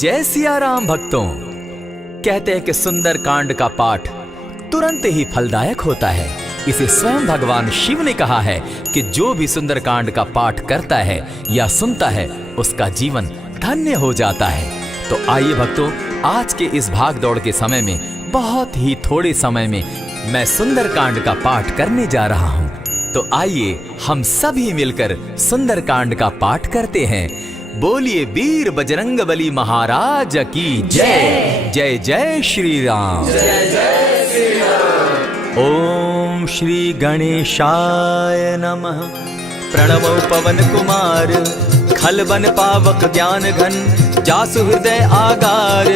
जय सिया राम भक्तों। कहते हैं कि सुंदर कांड का पाठ तुरंत ही फलदायक होता है। इसे स्वयं भगवान शिव ने कहा है कि जो भी सुंदर कांड का पाठ करता है या सुनता है उसका जीवन धन्य हो जाता है। तो आइए भक्तों, आज के इस भाग दौड़ के समय में बहुत ही थोड़े समय में मैं सुंदर कांड का पाठ करने जा रहा हूँ। तो आइए हम सभी मिलकर सुंदर कांड का पाठ करते हैं। बोलिए वीर बजरंगबली महाराज की जय। जय जय श्री राम। जय जय श्री राम। ओम श्री गणेशाय नमः। प्रणवो पवन कुमार खलबन पावक ज्ञान घन जासु हृदय आगार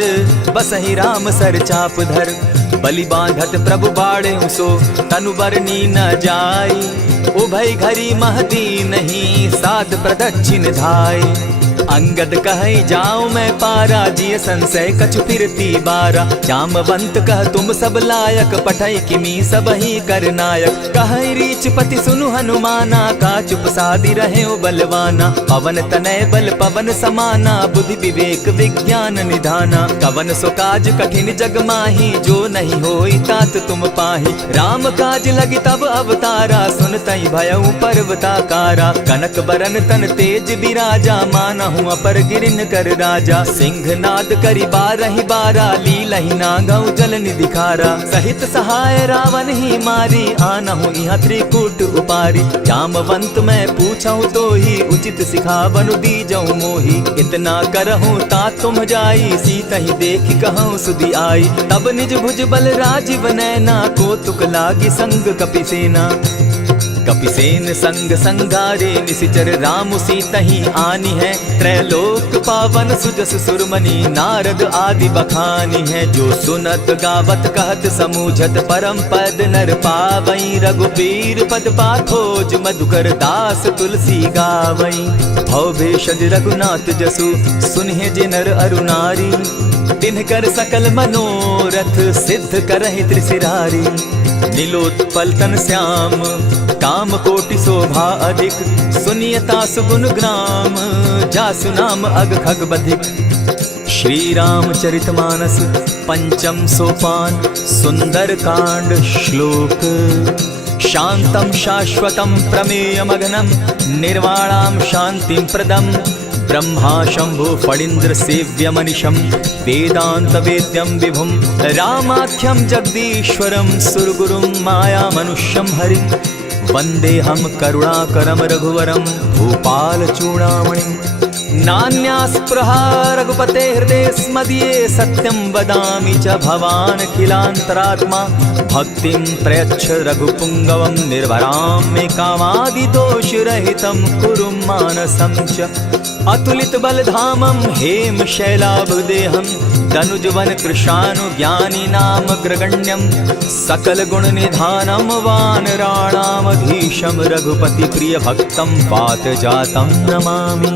बसहि राम सर चाप धर बलि बांधत प्रभु बाढ़े सो तनु बरनी न जाई उभय घरी महती नहीं सात प्रदक्षिण धाई अंगद कहे जाऊं मैं पारा जिय संशय कछु फिरती बारा जामवंत कह तुम सब लायक पठै किमी सब ही कर नायक कहे रीच पति सुनु हनुमाना का चुप सादी रहे बलवाना पवन तनय बल पवन समाना बुद्धि विवेक विज्ञान निधाना कवन सो काज कठिन जग माही जो नहीं होई तात तुम पाही राम काज लगी तब अवतारा सुन तई भयउ पर्वताकारा कनक बरन तन तेज बिराजा माना अपर गिरिन कर राजा सिंह नाद करी बारहि बारा लीलहि नागौ जल निधिखारा सहित सहाय रावण ही मारी आनहु इहाँ त्रिकूट उपारी जामवंत मैं पूछऊं तो ही उचित सिखावनु दीजऊं मोही इतना करहूं ता तुम जाई सीता ही देखी कहूं सुधि आई तब निज भुज बल राजीव नैना को तुक लागी संग कपिसेना कपिसेन संग संगारे निशिचर राम सीता ही आनी है त्रैलोक पावन सुजस सुरमणि नारद आदि बखानी है जो सुनत गावत कहत समूझत परम पद नर पावई रघुबीर पद पाखोज मधुकर दास तुलसी गावई भव भेषज रघुनाथ जसु सुनहि जे नर अरु नारी तिनकर सकल मनोरथ सिद्ध करहि त्रिशिरारी नीलोत्पल तन श्याम काम कोटि शोभा अधिक सुनियता सुगुण ग्राम जासु नाम अग खग बधिक। श्री रामचरितमानस पंचम सोपान सुंदर कांड श्लोक शांतम शाश्वतम प्रमेयमगनम निर्वाणाम शांतिम प्रदम ब्रह्मा शंभु फणीन्द्र सेव्य मनिषम वेदांत वेद्यम विभुम रामाख्यम जगदीश्वरम सुरगुरुम माया मनुष्यम हरिम वंदे हम करुणाकरम रघुवरम भूपाल चूड़ामणिम नान्यास्पृहा रघुपते हृदय स्मदीये सत्यं वदामि च भवान् खिलान्तरात्मा भक्तिं प्रयच्छ रघुपुङ्गवं निर्भरां मे कामादिदोषरहितं कुरु मानसं च अतुलित बलधामं हेम शैलाभदेहं तनुजवन कृशानु ज्ञानी नामग्रगण्यं सकल गुण निधानं वानराणामधीशं रघुपति प्रिय भक्तं वातजातं नमामि।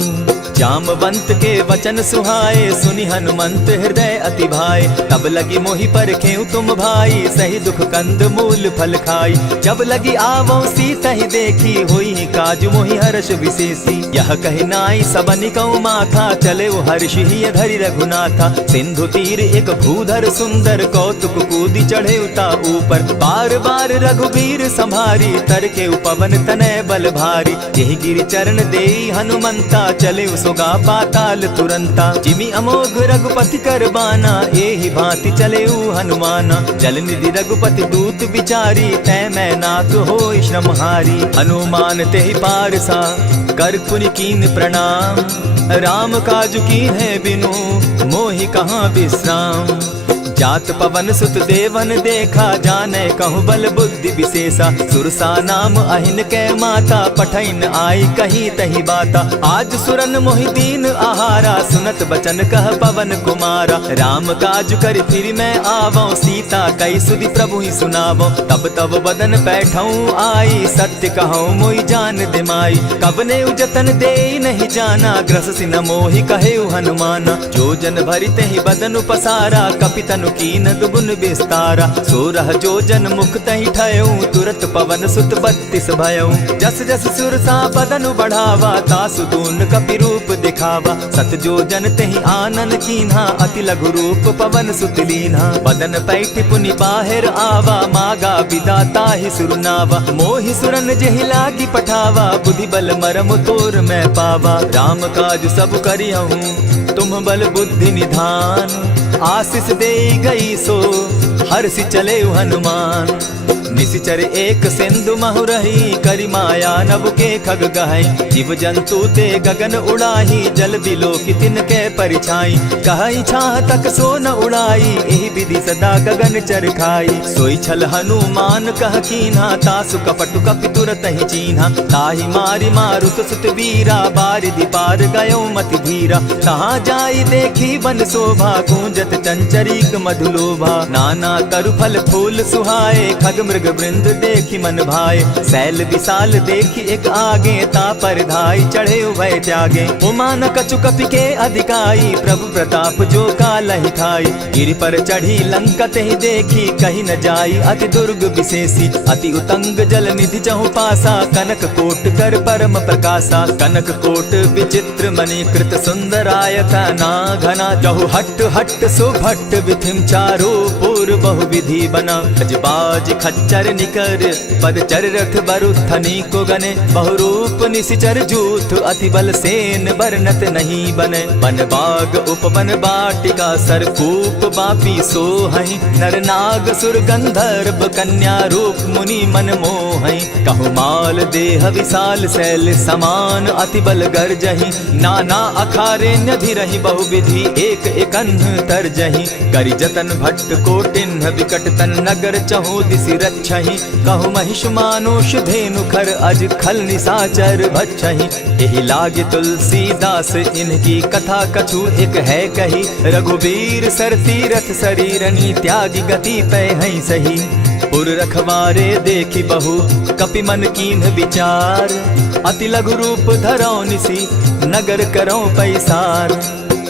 जामवंत के वचन सुहाए सुनि हनुमंत हृदय अति भाए तब लगी मोहि परखेउ तुम भाई सही दुख कंद मूल फल खाई जब लगी आवो सीता ही देखी होई काज मोहि हर्ष विशेषी यह कहि नाई सबनि कौ माथा चले वो हर्ष ही धरि रघुनाथा सिंधु तीर एक भूधर सुंदर कौतुक कूदी चढ़े उता ऊपर बार बार रघुबीर संभारी तर के उपवन तनय बल भारी यही गिरि चरण देई हनुमंता चले सोगा पाताल तुरंता जिमि अमोघ रघुपति कर बाना एहि भांति चले हनुमाना जल निधि रघुपति दूत विचारी तै मैं नाथ होई श्रमहारी हनुमान तेहि पारसा कर पुनि कीन प्रणाम राम काज कीन है बिनु मोहि कहाँ विश्राम जात पवन सुत देवन देखा जाने कहूँ बल बुद्धि विशेषा सुरसा नाम अहिन कै माता पठैन आई कहीं तही बाता आज सुरन मोहि दीन आहारा सुनत बचन कह पवन कुमारा राम काज कर फिर मैं आवो सीता कई सुधि प्रभु ही सुनावो तब तब बदन बैठऊं आई सत्य कहूँ मोहि जान दिमाई कबने उजतन दे नहीं जाना ग्रस सिन मोहि कहे हनुमाना जो जन भरित ही बदन पसारा कपितन तनु कीन दुगुन विस्तारा। 16 जोजन मुख तहि ठयऊ, तुरत पवन सुत 32 भयऊ। जस जस सुरसा बदनु बढ़ावा, तासु दून कपि रूप दिखावा। 7 जोजन तेहि आनन कीन्हा, अति लघु रूप पवन सुत लीन्हा। बदन पैठ पुनि बाहिर आवा, मागा विदा ताहि सुरनावा। मोहि सुरन जेहि लागी पठावा, बुद्धि बल मरम तोर मैं पावा। राम काज सब करियहूँ, तुम बल बुद्धि निधान। आशीष दे गई सो हर्षि चले हनुमान। निशिचर एक सिंधु महु रही, करि माया नभ के खग गहई। जीव जंतु ते गगन उड़ाही, जल बिलो की तिनके परिछाई। कहई छाह तक सो न उड़ाई, एहि विधि सदा गगन चर खाई। सोई छल हनुमान कह कीन्हा, तासु कपटु कपि तुरत ही चीन्हा। ताहि मारि मारुत सुत वीरा, बारिधि पार गयो मति धीरा। तहाँ जाई देखी वन शोभा, गूंजत चंचरीक मधुलोभा। नाना तरु फल फूल सुहाए, खग मृग वृंद देखी मन भाए। सैल विशाल देखी एक आगे, ता पर धाई चढ़े उभय त्यागे। उमान कछु कपि के अधिकाई, प्रभु प्रताप जो कालहि खाई। गिरि पर चढ़ी लंका तेहि देखी, कहीं न जाई अति दुर्ग विशेषी। अति उतंग जल निधि चहु पासा, कनक कोट कर परम प्रकाशा। कनक कोट विचित्र मणि कृत सुंदरायता ना घना। जहु हट हट सुभट विधिम चारो पूर्व बहु विधि बना। बाज खच्चर निकर पदचर रथ बरुथनी को गने। बहुरूप निशिचर जूथ, अति बल सेन बरनत नहीं बने। बन बाग उपवन बाटिका, सरकूप बापी सोहई। नर नाग सुर गंधर्व कन्या रूप, मुनि मन मोहई। कहु माल देह विशाल शैल समान, अति बल गर्जहि। नाना अखारे न्यधिरहि, बहुविधि एक एकन्ह तरजहि। करि जतन भट्ट कोटिन्ह, विकट तन नगर चहु दिसि रक्षहि। कहु महिष मानुष धेनु खर, अज खल निशाचर भक्षहि। एहि लागे तुलसीदास, इनकी कथा कछु एक है कही। रघुबीर सर तीरथ शरीरनी, त्यागी गति पै हई सही। पुर रखवारे देखी बहु, कपि मन कीन्ह विचार। अति लघु रूप धरौ निसी, नगर करौ पैसार।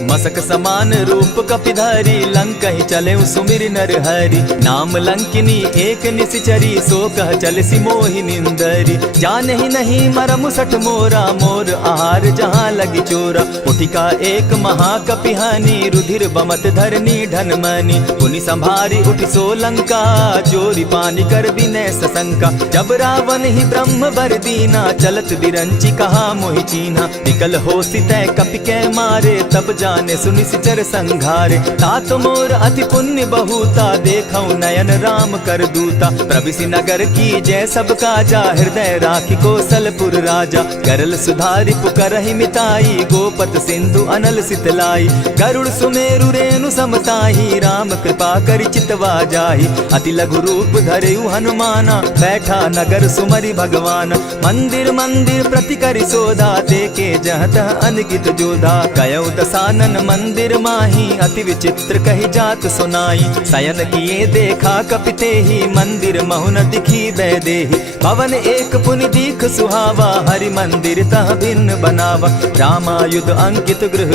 मसक समान रूप कपिधारी, लंकहि चले सुमिर नर हरि। नाम लंकिनी एक निशिचरी, सो कह चल सी मोहि निंदरी। जानहि नहीं मरम सठ मोरा, मोर आहार जहाँ लगी चोरा। उठिका एक महाकपिहानी, रुधिर बमत धरनी ढन मनी। पुनि संभारी उठि सो लंका, जोरी पानी कर विनय सशंका। जब रावण ही ब्रह्म बर दीना, चलत बिरंची कहा मोहि चीन्हा। निकल होसी तय कपि के मारे, तब जाने सुनिशिचर संघारे। तात मोर अति पुण्य बहुता, देखौ नयन राम कर दूता। प्रविशि नगर की जय सब काजा, हृदय राखी कौशलपुर राजा। गरल सुधारि पुकरहि मिताई, गोपत सिंधु अनल सितलाई। गरुड़ सुमेरु रेणु समताही, राम कृपा करि चितवा जाहि। अति लघु रूप धरेउ हनुमाना, बैठा नगर सुमरि भगवान। मंदिर मंदिर प्रति करि सोधा, देखे जहत अनगित जोधा। कयौ दसानन मंदिर माही, अति विचित्र कही जात सुनाई। शयन किए देखा कपिते ही, मंदिर महु न दिखी वैदेही। भवन एक पुनि दीख सुहावा, हरि मंदिर तह भिन्न बनावा। रामायुध अंकित गृह,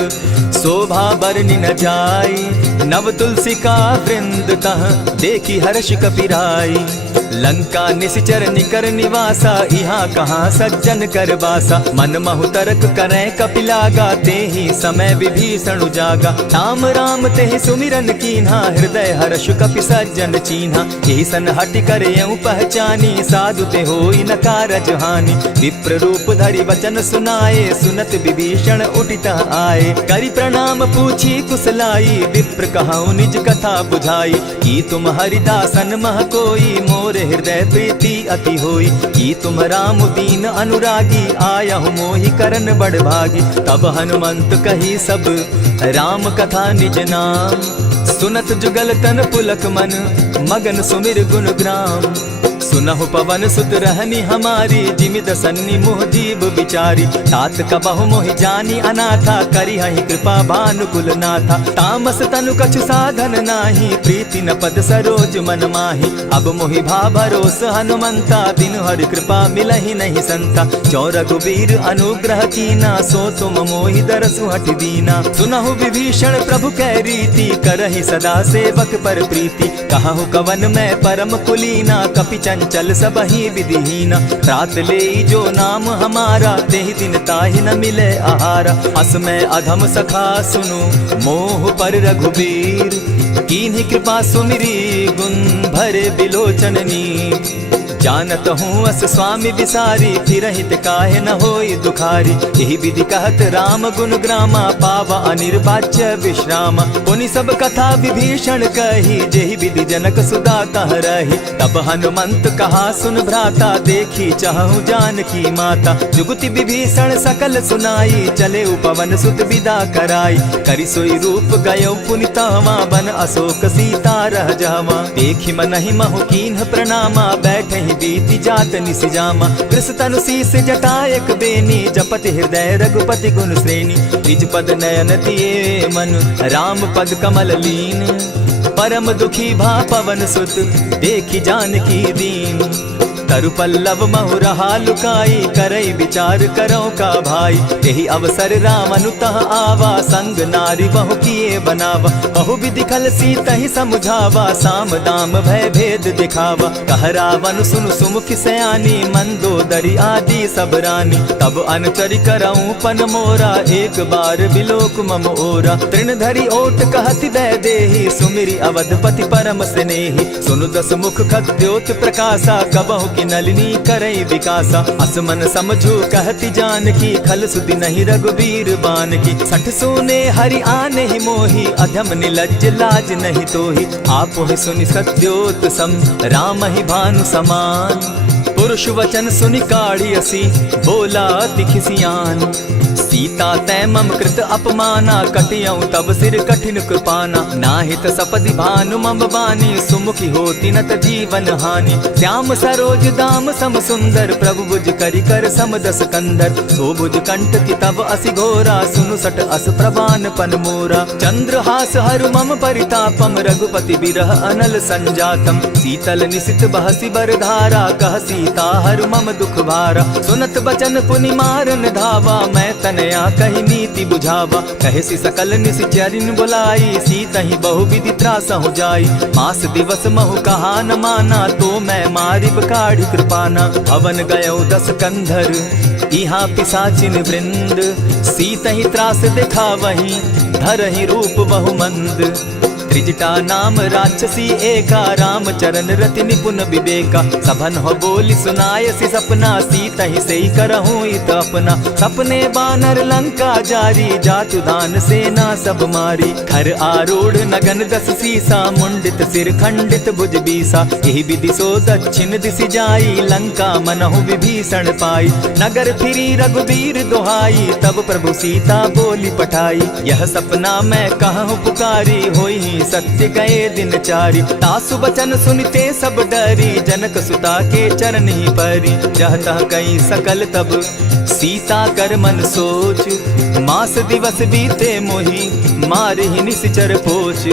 शोभा बरनि न जाई। नव तुलसी का वृंद तह, देखी हर्ष कपिराई। लंका निशिचर निकर निवासा, यहाँ कहाँ सज्जन कर बासा। मन महु तरक करै कपिलागा, तेहि समय विभीषण जागा। राम राम तेहि सुमिरन कीन्हा, हृदय हर्ष कपि सज्जन चीन्हा। एहि सन हटि कर यूं पहचानी, साधु ते होई न कारज हानि। विप्र रूप धरि वचन सुनाए, सुनत विभीषण उठितः आए। करि प्रणाम पूछी कुशलाई, विप्र कहऊँ निज कथा बुझाई। की तुम हरिदासन मह कोई, मोर हृदय प्रीति अति होई। की तुम राम दीन अनुरागी, आयहु मोहि करन बड़ भागी। तब हनुमंत कही सब राम कथा निज नाम। सुनत जुगल तन पुलक मन, मगन सुमिर गुण ग्राम। सुनहु पवन सुत रहनी हमारी, जिमि दसन्नी मोह जीव बिचारी। तात कबहु मोहि जानी अनाथा, करी हहि कृपा भानुकुल नाथा। तामस तनु कछु साधन नाही, प्रीति न पद सरोज मन माही। अब मोहि भा भरोस हनुमंता, बिनु हरि कृपा मिलहि नहीं संता। जो रघुबीर अनुग्रह कीना, सो तुम मोहि दरसु हठि दीना। सुनहु विभीषण प्रभु कै रीति, करहि सदा सेवक पर प्रीति। कहु कवन मैं परम कुलीना, कपि चंचल सबहि विधिहीना। रात ले जो नाम हमारा, तेहि दिन ताहि न मिले आहारा। अस मैं अधम सखा सुनु, मोह पर रघुबीर। कीन्ही कृपा सुमिरी, गुण भरे बिलोचन नीर। जानत हूँ अस स्वामी विसारी, फिरहित काहे न होई दुखारी। यही विधि कहत राम गुण ग्रामा, पावा अनिर्वाच्य विश्रामा। पुनि सब कथा विभीषण कही, जेहि विधि जनक सुदा कह रही। तब हनुमंत कहा सुन भ्राता, देखी चाहूँ जानकी माता। जुगति विभीषण सकल सुनाई, चले पवन सुत विदा कराई। करि सोई रूप गयो पुनि तहवा, बन अशोक सीता रह जहवा। देखी मनहि महु कीन्ह प्रणामा, बैठहि बीति जात निसिजामा। कृष तनु शीस जटा एक बेनी, जपति हृदय रघुपति गुण श्रेणी। निज पद नयन दिए मन, राम पद कमल लीन। परम दुखी भा पवन सुत, देखी जानकी दीन। तरु पल्लव महु रहा लुकाई, करई विचार करो का भाई। यही अवसर राम अनुतः आवा, संग नारी बहु किए बनावा। बहु विधि खल सीतहि समुझावा, साम दाम भय भेद दिखावा। कह रावण सुन सुमुखि सयानी, मंदोदरी आदि सब रानी। तब अनचरि करऊं पन मोरा, एक बार बिलोक मम ओरा। तृण धरि ओट कहति दय देहि, सुमिरि अवधपति परम स्नेही। सुनु दस मुख खद्योत प्रकाशा, कबहु की नलिनी करई विकासा। असमन समझो कहति जानकी, खल सुधि नहीं रघुबीर बान की। सठ सोने हरि आने ही मोही, अधम निलज्ज लाज नहीं तोही। आपो ही सुनि सत्योत सम, राम ही भानु समान। पुरुष वचन सुनि काढ़ी असी, बोला अति खिसियान। सीता तै मम कृत अपमाना, कटियऊं तब सिर कठिन कृपाना। नाहित सपदि भानु मम बानी, सुमुखी होती न त जीवन हानि। श्याम सरोज दाम सम सुंदर, प्रभु भुज करि कर सम दस कंदर। सो भुज कंठ की तब असि घोरा, सुनु सट अस प्रवान पन मोरा। चंद्रहास हरु मम परितापम, रघुपति बिरह अनल संजातम। शीतल निशित बहसि बरधारा, कह सीता हरु मम दुख भारा। सुनत बचन पुनि मारन धावा, मैं तनया कही नीति बुझावा। कहसी सकल निशिचरिन बुलाई, सीतहि बहु विधि त्रास हो जाई। मास दिवस महु कहा न माना, तो मैं मारिब काढ़ी कृपाना। भवन गयो दस कंधर, इहाँ पिशाचिन वृंद। सीतहि त्रास दिखावहि, धरहि रूप बहु मंद। त्रिजटा नाम राक्षसी एका, राम चरण रति निपुण विवेका। सभन हो बोली सुनायसी सपना, सीतहि सेई करहूँ इत अपना। सपने बानर लंका जारी, जातु दान सेना सब मारी। खर आरूढ़ नगन दस सीसा, मुंडित सिर खंडित भुज बीसा। यही विधि सो दक्षिण दिशि जाई, लंका मनहु विभीषण पाई। नगर फिरी रघुबीर दोहाई, तब प्रभु सीता बोली पठाई। यह सपना मैं कहूँ पुकारी, होई सत्य गए दिन चारी। तासु बचन सुनते सब डरी, जनक सुता के चरण ही परी। जहता कई सकल तब सीता कर मन सोच, मास दिवस बीते मोही, मारे ही निश्चर पोच।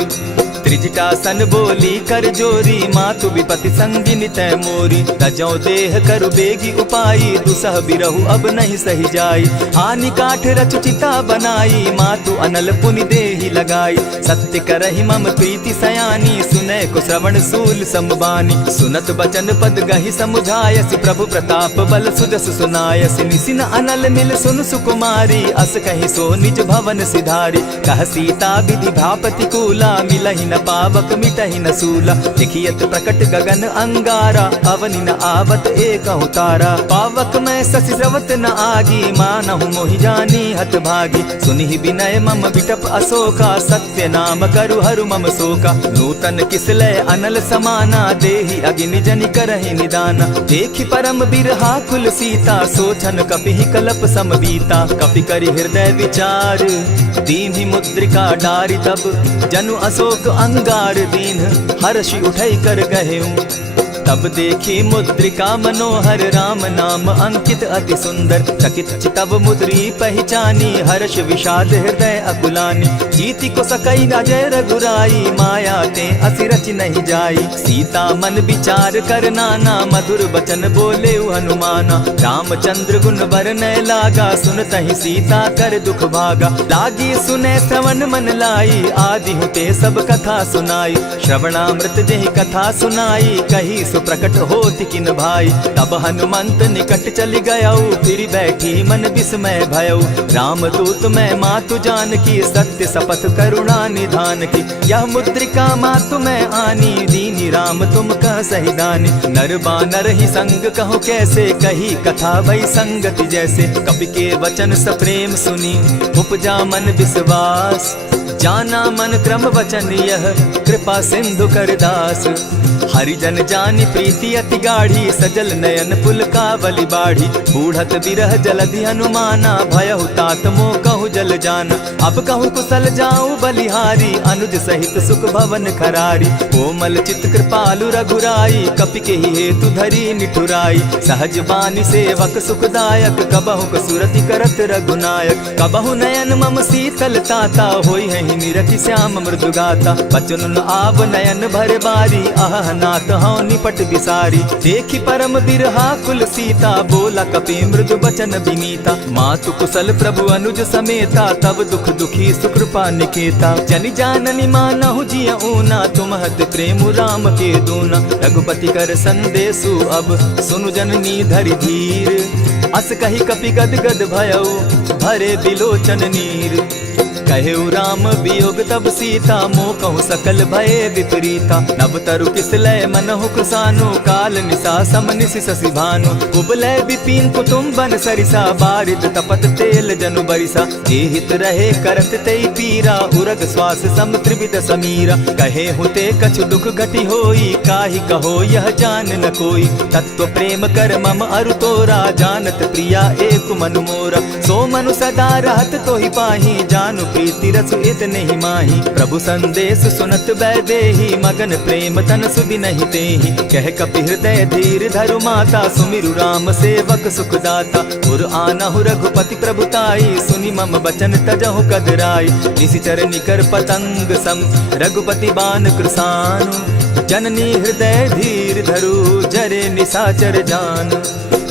त्रिजटा सन बोली कर जोरी, मातु विपति संगिनी तै मोरी। तजौ देह करु बेगी उपाई, दुसह बिरहु अब नहीं सही जाई। हानि काठ रचु चिता बनाई, मातु अनल पुनि देहि लगाई। सत्य करहि मम प्रीति सयानी, सुनै को श्रवण सूल समबानी। सुनत बचन पद गहि समुझायसि, प्रभु प्रताप बल सुजस सुनायसि। निसिन अनल मिल सुन सुकुमारी, अस कहि सो निज भवन सिधारी। कह सीता विधि भापति कूला, मिलहि न पावक मिटहि न सूला। लिखियत प्रकट गगन अंगारा, अवनि न आवत एकहु तारा। पावक मैं शशि स्रवत न आगी, मानहु मोहि जानी हत भागी। सुनिहि विनय मम विटप अशोका, सत्य नाम करु हरु मम शोका। नूतन किसलय अनल समाना, देहि अगिनि जनि करहि निदाना। देखि परम बिरहा कुल सीता, सोचन कपिहि कलप सम बीता। कपि करि हृदय विचार, दीन्हि मुद्रिका डारि। तब जनु अशोक अंगार दीन, हर्षि उठै कर गहेऊ। तब देखी मुद्रिका मनोहर राम नाम अंकित अति सुंदर। चकित चितव मुद्री पहचानी हर्ष विषाद हृदय अकुलानी। जीति को सकई न जय रघुराई माया ते असि रचि नहीं जाई। सीता मन विचार कर नाना मधुर बचन बोले हनुमाना। रामचंद्र गुण बरनय लागा सुनतहि सीता कर दुख भागा। लागी सुने श्रवण मन लाई आदि हुते सब कथा सुनाई। श्रवणामृत जेहि कथा सुनाई कही सुप्रकट होति किन भाई। तब हनुमंत निकट चली गयऊ फिर बैठी मन विस्मय भयऊ। रामदूत मैं मातु जान की सत्य शपथ करुणा निधान की। यह मुद्रिका मातु मैं आनी दीनी राम तुम कह सही दानी। नर बानर ही संग कहो कैसे कही कथा भई संगति जैसे। कपि के वचन सप्रेम सुनी उपजा मन विश्वास। जाना मन क्रम वचन यह कृपा सिंधु कर दास। हरिजन जानी प्रीति अति गाढ़ी सजल नयन पुलकावली बाढ़ी। बूढ़त बिरह जलधि हनुमाना भयहु तात मोह कहु जल जाना। अब कहु कुशल जाऊं बलिहारी अनुज सहित सुख भवन खरारी। कोमल चित कृपालु रघुराई कपि के ही हेतु धरी निठुराई। सहज बानी सेवक सुखदायक कबहु कसुरति करत रघुनायक। कबहु नयन मम शीतल ताता होई है निरखि श्याम मृदु गाता। बचन आव नयन भर बारी आह नाथ हौ निपट बिसारी। देखी परम बिरहा कुल सीता बोला कपि मृदु बचन विनीता। मातु कुशल प्रभु अनुज समेता तब दुख दुखी सुकृपा निकेता। जनि जाननी मानहु जिय ऊना तुमहत प्रेम राम के दूना। रघुपति कर संदेशु अब सुनु जननी धरि धीर। अस कही कपि गद गद भयऊ भरे बिलोचन नीर। कहेउ राम वियोग तब सीता मोह कहु सकल भये विपरीता। नव तरु किस लय मनहु कृसानु काल निशा समनिशि शशि भानु। कुबलय विपिन कुटुम्बन सरिसा बारिद तपत तेल जनु बरिसा। जे हित रहे करत तेई पीरा उरग श्वास सम त्रिविध समीरा। कहे हुते कछु दुख घटी होई काहि कहो यह जान न कोई। तत्व प्रेम कर मम अरु तोरा जानत प्रिया एक मनु मोरा। सो मनु सदा रहत तोहि पाही जानु प्रीति रस इतने ही माही। प्रभु संदेश सुनत बैदेही मगन प्रेम तन सुधि नहीं तेहि। कह कपि हृदय धीर धरु माता सुमिरु राम सेवक सुखदाता। उर आनहु रघुपति प्रभुताई सुनि मम बचन तजहु कदराई। निशिचर निकर पतंग सम रघुपति बान कृसानु। जननी हृदय धीर धरु जरे निशाचर जान।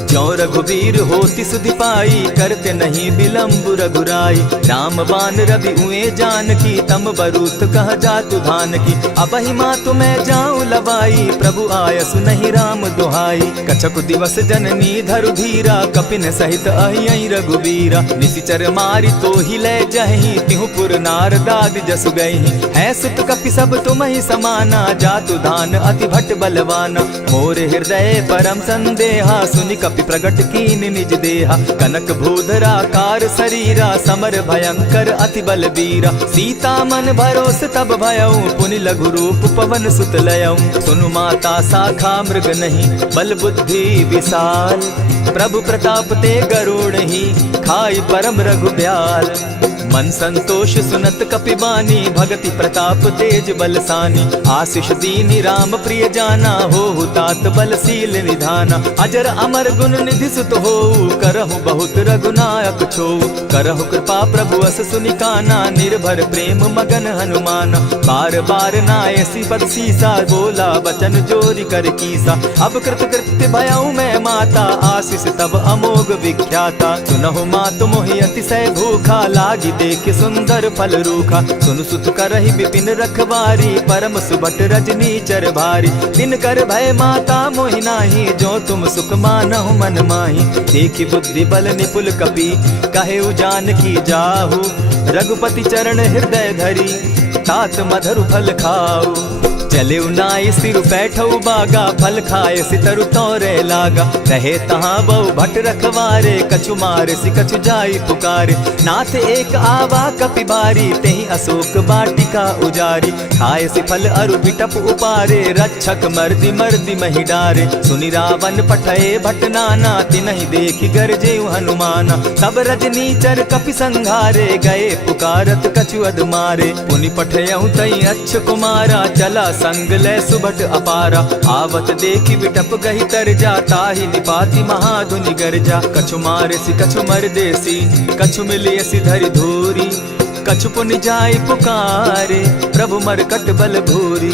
जो रघुवीर होति सुधि पाई करते नहीं विलम्ब रघुराई। राम बान रवि उए जान की तम बरूत कह जातु धान की। अबहि मातु मैं जाऊं लवाई प्रभु आयसु नहीं राम दुहाई। कछक दिवस जननी धरु धीरा कपिन सहित अहियहि रघुवीरा। निशिचर मारी तो ही ले जहि तिहु पुर नार दाद जसु गई। है सुत कपि सब तुम ही समाना जातु धान अति भट बलवाना। मोर हृदय परम संदेहा सुनि कपि प्रगट कीन निज देहा। कनक भूधरा कार शरीरा समर भयंकर अति बलबीरा। सीता मन भरोस तब भयऊ पुनि लघु रूप पवन सुत लयऊ। सुनु माता शाखा मृग नहीं बल बुद्धि विशाल। प्रभु प्रताप ते गरुड़ ही खाई परम रघुब्याल। मन संतोष सुनत कपिबानी भगति प्रताप तेज बलसानी। आशीष दीनी राम प्रिय जाना हो तात बलशील निधाना। अजर अमर गुण निधि सुत हो करहु बहुत रघुनायक छो। करहु कृपा प्रभु अस सुनिकाना निर्भर प्रेम मगन हनुमाना। बार बार नायसी पद सीसा बोला बचन जोरी कर कीसा। अब कृत कृत्य भयऊ मैं माता आशीष तब अमोघ विख्याता। सुनहु मातु मोहि अतिशय भूखा लागी देख सुंदर फल रूखा। सुन सुत करहि विपिन रखवारी परम सुबट रजनी चर भारी। दिन कर भय माता मोहि नाही जो तुम सुख मानहु मन माही। देखि बुद्धि बल निपुल कपि कहेउ जानकी जाहु। रघुपति चरण हृदय धरी तात मधुर फल खाऊ। चले नाई सिर बैठऊ बागा फल खाए सितरु तोरे लागा। रहे तहाँ बहु भट रखवारे कछु मारे सि कछु जाई पुकारे। नाथ एक आवा कपि बारी तेहि अशोक बाटिका उजारी। खाए सि फल अरु बिटप उपारे रक्षक मर्दि मर्दि महि डारे। सुनि रावण पठये भट नाना तिनहि देखि गरजेउ हनुमाना। तब रजनी चर कपि संघारे गए पुकारत कछु अध मारे। पुनि पठयउ तई अच्छ कुमारा चला संग ले सुभट अपारा। आवत देखी बिटप गही तर जा, ताहि निपाति महाधुनि गर्जा। कछु मारसी कछु मर देसी, कछु मिलियसी धरि धूरी। कछु पुनि जाय पुकारे, प्रभु मरकट बल भूरी।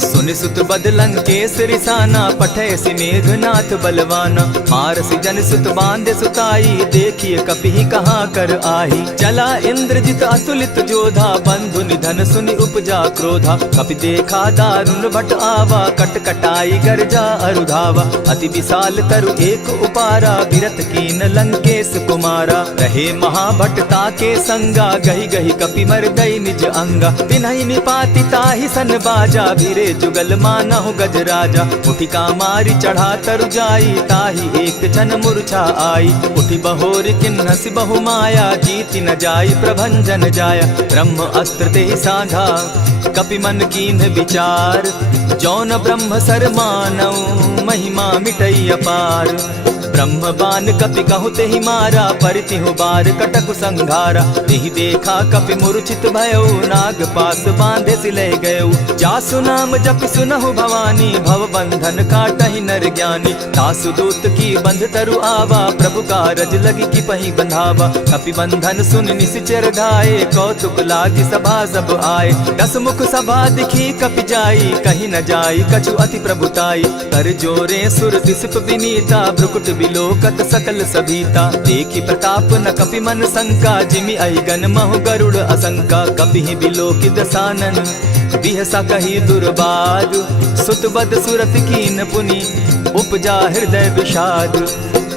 सुनि सुत बद लंकेश रिसाना, पठैसी मेघनाथ बलवाना। मारसी जन सुत बांधे सुताई, देखिए कपि कहाँ कर आही। चला इंद्रजित अतुलित जोधा, बंधु निधन सुनि उपजा क्रोधा। कपि देखा दारुण भट आवा, कट कटाई गर्जा अरुधावा। अति विशाल तरु एक उपारा, बिरत कीन लंकेश कुमारा। रहे महाभट ताके संगा, गही गही कपि मर गई निज अंगा। तिन्हि निपाति ताहि सन बाजा, भीरे जुगल मानहु गज राजा। उठिका मारी चढ़ा तरु जाई, ताहि एक जन मूर्छा आई। उठि बहोर किन्हसि बहु माया, जीति न जाई प्रभंजन जाया। ब्रह्म अस्त्र तेहि साधा, कपि मन कीन्ह विचार। जौन ब्रह्म सर मानऊ, महिमा मिटई अपार। ब्रह्म बान कपि कहु तेहि मारा, परितिहु बार कटकु संघारा। तेहि देखा कपि मूर्छित भयउ, नाग पास बांधे सिले गयउ। जासु नाम जपि सुनहु भवानी, भव बंधन काटहि नर ज्ञानी। तासु दूत की बंध तरु आवा, प्रभु कारज लगी कि पहि बंधावा। कपि बंधन सुन निसिचर धाये, कौतुक लागी सभा सब आए। दस मुख सभा दिखी कपि जाई, कहीं न जाई कछु अति प्रभुताई। कर जोरे सुर दिसप विनीता, भ्रुकुट बिलोकत सकल सभीता। देखी प्रताप न कपि मन शंका, जिमि अहिगन महु गरुड़ असंका। कपि बिलोकि दसानन, बिहसा कही दुर्बाद। सुत बद सुरत कीन पुनि, उपजा हृदय विषाद।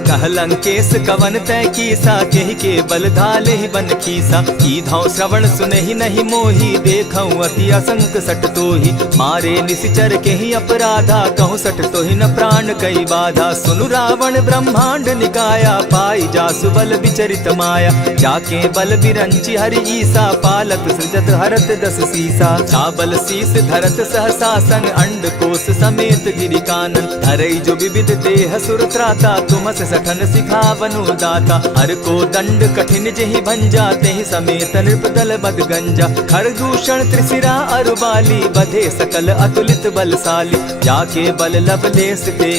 कह लंकेश कवन तय कीसा, केहि के बल धाले ही बन खीसा। की धौ श्रवण सुने ही नहीं मोही, देखऊं अति असंक सट तोही। मारे निसिचर के ही अपराधा, कहूँ सट तो ही न प्राण कई बाधा। सुनु रावण ब्रह्मांड निकाया, पाई जासु बल विचरित माया। जाके बल बिरंची हरि ईसा, पालत सृजत हरत दस सीसा। चाबल शीस धरत सहसासन, अंड कोश समेत गिरि कानन। धरई जो विविध देह सुर त्राता, तुमस सठन सिखावनु दाता। हर को दंड कठिन जेहि भंजा, तेहि समेत नृपदल बद गंजा। खरदूषण त्रिशिरा अरुबाली, बधे सकल अतुलित बलशाली। जाके बल लवलेस ते,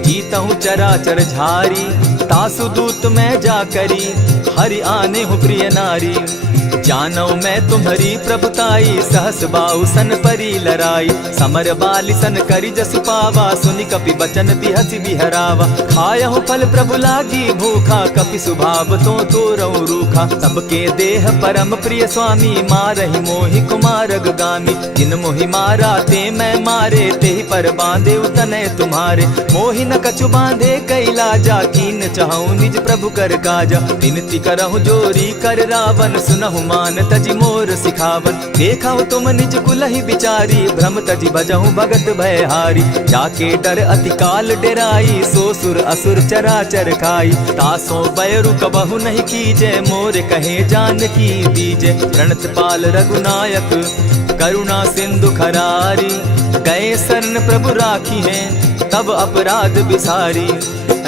जीतहु चराचर झारी। तासु दूत मैं जा करी, हरि आने हूँ प्रिय नारी। जानो मैं तुम्हारी प्रभुताई, सहस बाहु सन परी लराई। समर बाली सन करी जसु पावा, सुनि कपि बचन बिहसि बिहरावा। खायहु फल प्रभु लागी भूखा, कपि सुभाव तो तोरहु रूखा। सबके देह परम प्रिय स्वामी, मारहि मोहि कुमारग गामी। जिन मोहि मारा ते मैं मारे, तेहि पर बांधे उतने तुम्हारे। मोहि न कछु बांधे कैलाजा, कीन चाहूं निज प्रभु कर काजा। विनती करहु जोरी कर रावण, सुनहु मान तजि मोर सिखावन। देखहु तुम निज कुलहि बिचारी, भ्रम तजि भजहु भगत भयहारी। जाके डर अति काल डेराई, सो सुर असुर चराचर खाई। तासो बैरु कबहु नहीं कीजे, मोर कहे जानकी दीजे। प्रणत पाल रघुनायक, करुणा सिंधु खरारी। गए शरण प्रभु राखी हैं, तब अपराध बिसारी।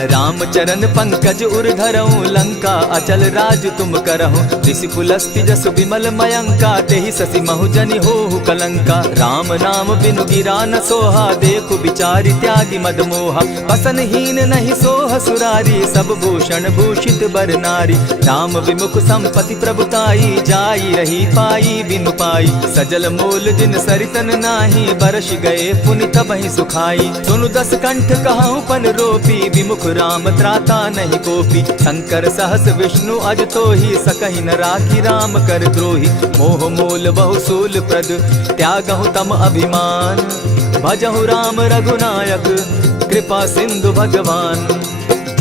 राम चरण पंकज उर धरऊं, लंका अचल राज तुम करहूं। ऋषि पुलस्ति जसु विमल मयंका, तेहि ससि महु जनि होहु कलंका। राम नाम बिनु गिरा न सोहा, देखु बिचारी त्यागी मद मोहा। बसन हीन नहीं सोह सुरारी, सब भूषण भूषित बर नारी। राम विमुख संपति प्रभुताई, जाई रही पाई बिनु पाई। सजल मोल जिन सरितन नाही, बरस गए पुनि तबहि सुखाई। सुनु दस कंठ कहूँ पन रोपी, विमुख राम त्राता नहीं कोपी। शंकर सहस विष्णु अज तो ही, सकहि न राखी राम कर द्रोही। मोह मूल बहु सूल प्रद, त्यागहु तम अभिमान। भजहु राम रघुनायक, कृपा सिंधु भगवान।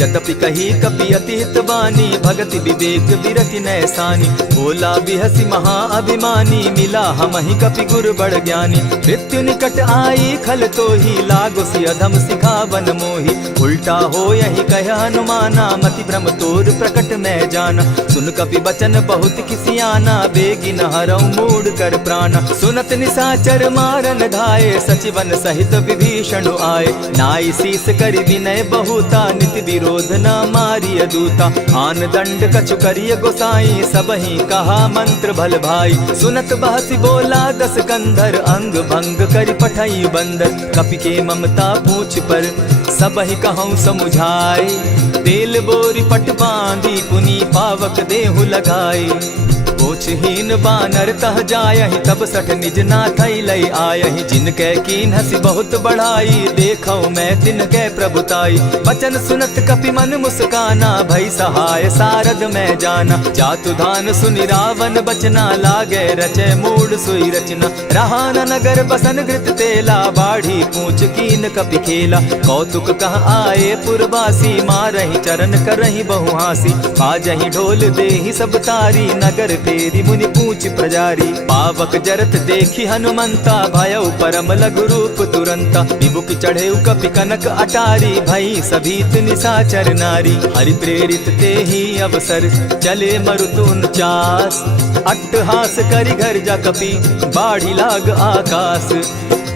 यद्यपि कही कपि अति हितवानी, भगति विवेक विरति नैसानी। बोला बिहसि महा अभिमानी, मिला हमहि कपि गुर बड़ ज्ञानी। मृत्यु निकट आई खल तो ही, लागो सि अधम सिखावन मोही। उल्टा हो यही कह हनुमाना, मति भ्रम तोर प्रकट मैं जाना। सुन कपि बचन बहुत किसियाना, बेगी न हरऊ मूड कर प्राणा। सुनत निसाचर मारन धाये, सचिवन सहित विभीषण आए। नाई शीस करि विनय बहुता, नित विरोध क्रोध न मारिय दूता। आन दंड कछु करिय गोसाई, सबहि कहा मंत्र भल भाई। सुनत बहसी बोला दस कंधर, अंग भंग करि पठई बंदर। कपि के ममता पूछ पर, सबहि कहूँ समुझाए। तेल बोरी पट बांधी, पुनि पावक देहु लगाए। ओछहीन बानर तह जायहि, तब सठ निज नाथै लई आयहि। जिनके कीन हसी बहुत बढ़ाई, देखौ मैं तिनके प्रभुताई। बचन सुनत कपि मन मुस्काना, भई सहाय सारद मैं जाना। जातु धान सुनि रावण बचना, लागे रचे मूड सोई रचना। रहा न नगर बसन घृत तेला, बाढ़ी पूछ कीन कपि खेला। कौतुक कह आए पुरवासी, मारहि चरण करहि बहु हासी। बाजहि ढोल देहि सब तारी, नगर तेरी मुनि पूछ प्रजारी। पावक जरत देखी हनुमंता, भयउ परम लघु रूप तुरंता। विबुक चढ़े कपि कनक अटारी, भई सभीत निशाचर नारी। हरि प्रेरित ते ही अवसर, चले मरुत 49। अट्टहास करि घर जा कपि, बाढ़ी लाग आकाश।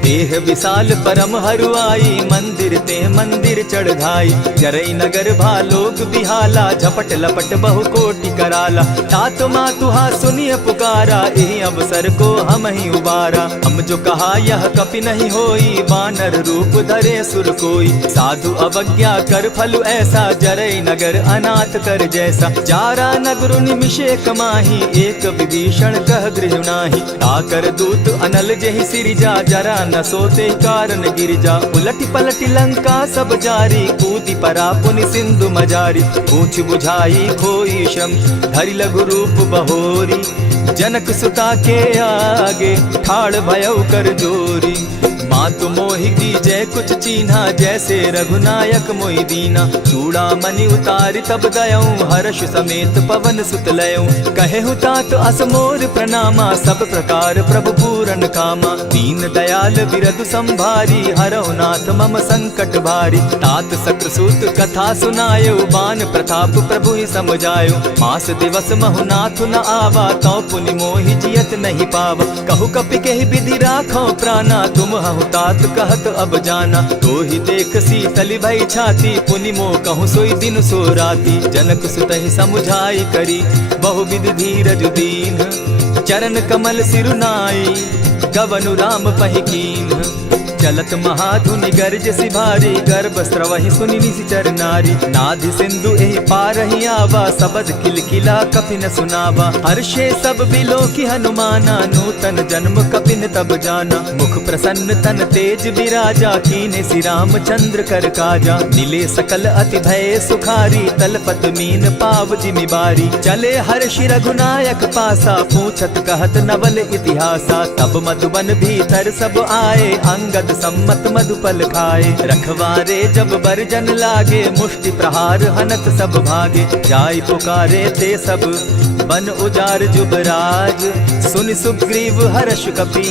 देह विशाल परम हरुआई, मंदिर ते मंदिर चढ़ाई। जरई नगर भालोक बिहाला, झपट लपट बहु कोटि कराला। तात मातुहा सुनिय पुकारा, एहि अवसर को हम ही उबारा। हम जो कहा यह कपि नहीं होई, बानर रूप धरे सुर कोई। साधु अवज्ञा कर फल ऐसा, जरई नगर अनाथ कर जैसा। जारा नगर निमिषे कमाही, एक विभीषण कह गृह नाही। ताकर दूत अनल जहि सिरिजा, जरा न सोते कारण गिरजा। उलटी पलटी लंका सब जारी, कूदी परा पुनि सिंधु मजारी। पूछ बुझाई खोई श्रम, धरि लघु रूप बहोरी। जनक सुता के आगे, ठाड़ भयउ कर जोरी। मातु मोहि दीजै कुछ चीन्हा, जैसे रघुनायक मोहि दीना। चूड़ामणि उतारि तब दयऊं, हर्ष समेत पवन सुत लयऊं। कहेहु तात असमोर प्रणामा, सब प्रकार प्रभु पूरन कामा। दीन दयाल बिरदु संभारी, हरौ नाथ मम संकट भारी। तात सक्रसूत कथा सुनायो, बान प्रताप प्रभु समझायो। मास दिवस महु नाथ न आवा, तौ पुनि मोहि जियत नहीं पावा। कहु कपि केहि विधि राखो प्राणा, तुम हहु तात कहत अब जाना। तो ही देख शीतली भई छाती, पुनि मो कहूँ सोई दिन सो राती। जनक सुतहि समुझाई करी, बहुविधि धीरज दीन। चरण कमल सिरुनाई, गवनु राम पहि कीन। चलत महाधुनि गर्ज सिभारी, गर्भ स्रवहि सुनि निशिचर नारी। नाधि सिंधु एहि पारहि आवा, सबद किलकिला कपि न सुनावा। हर्षे सब बिलोकि हनुमाना, नूतन जन्म कपिन तब जाना। मुख प्रसन्न तन तेज विराजा, कीने श्री रामचंद्र कर काजा। मिले सकल अति भय सुखारी, तलपत मीन पाव जिमि बारी। चले हर्षि रघुनायक पासा, पूछत कहत नवल इतिहासा। तब मधुबन भीतर सब आए, अंगद सम्मत मधुपल खाए। रखवारे जब बरजन लागे, मुष्टि प्रहार हनत सब भागे। जाय पुकारे ते सब, बन उजार जुबराज। सुन सुग्रीव हर्ष कपि,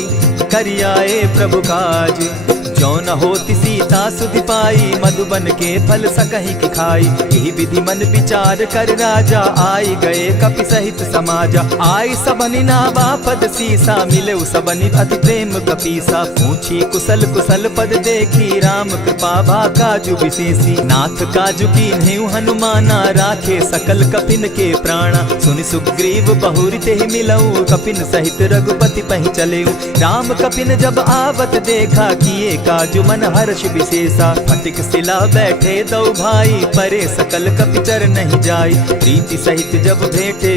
करियाए प्रभु काज। जो न होती सीता सुधि पाई, मधुबन के फल सकहि की खाई। यही विधि मन विचार कर राजा, आई गए कपि सहित समाजा। आई सबनि नावा पद सीसा, मिले सबनि अति प्रेम कपीसा। पूछी कुशल कुशल पद देखी, राम कृपा भा काजु विशेषी। नाथ काजु कीन्हेउ हनुमाना, राखे सकल कपिन के प्राणा। सुनि सुग्रीव बहुरि तेहि मिलऊ, कपिन सहित रघुपति पहि चलेऊ। राम कपिन जब आवत देखा, किए काजु मन हर्ष विशेषा। फटिक सिला बैठे दो भाई, परे सकल कपिचर नहीं जाई। प्रीति सहित जब भेटे,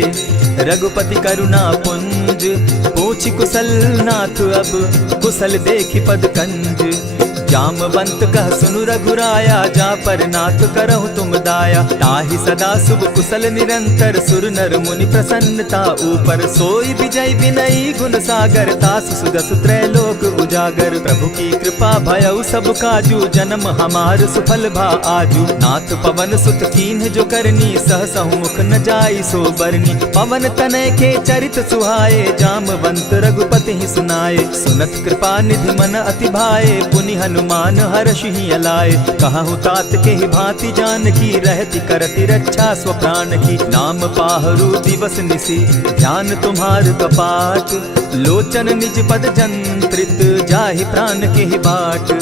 रघुपति करुणा पुंज। पूछ कुशल नाथ अब, कुशल देखि पद कंज। जामवंत कह सुनु रघुराया, जा पर नाथ करहु तुम दाया। ताहि सदा शुभ कुशल निरंतर, सुर नर मुनि प्रसन्नता ऊपर। सोई विजय विनयी गुण सागर, तासु सुदसु त्रैलोक उजागर। प्रभु की कृपा भयउ सब काजू, जन्म हमार सुफल भा आजू। नाथ पवन सुत कीन्ह जो करनी, सहसहु मुख न जाई सो बरनी। पवन तनय के चरित सुहाए, जामवंत रघुपति ही सुनाए। सुनत कृपा निधि मन अति भाए, पुनि हनुमान हनुमान हर्षि अलाए। कहु तात के ही भांति जानकी रहती करती रक्षा स्व प्राण की। नाम पाहरु दिवस निसी ध्यान तुम्हार कपाट। लोचन निज पद जंत्रित जाहि प्राण के ही बाट।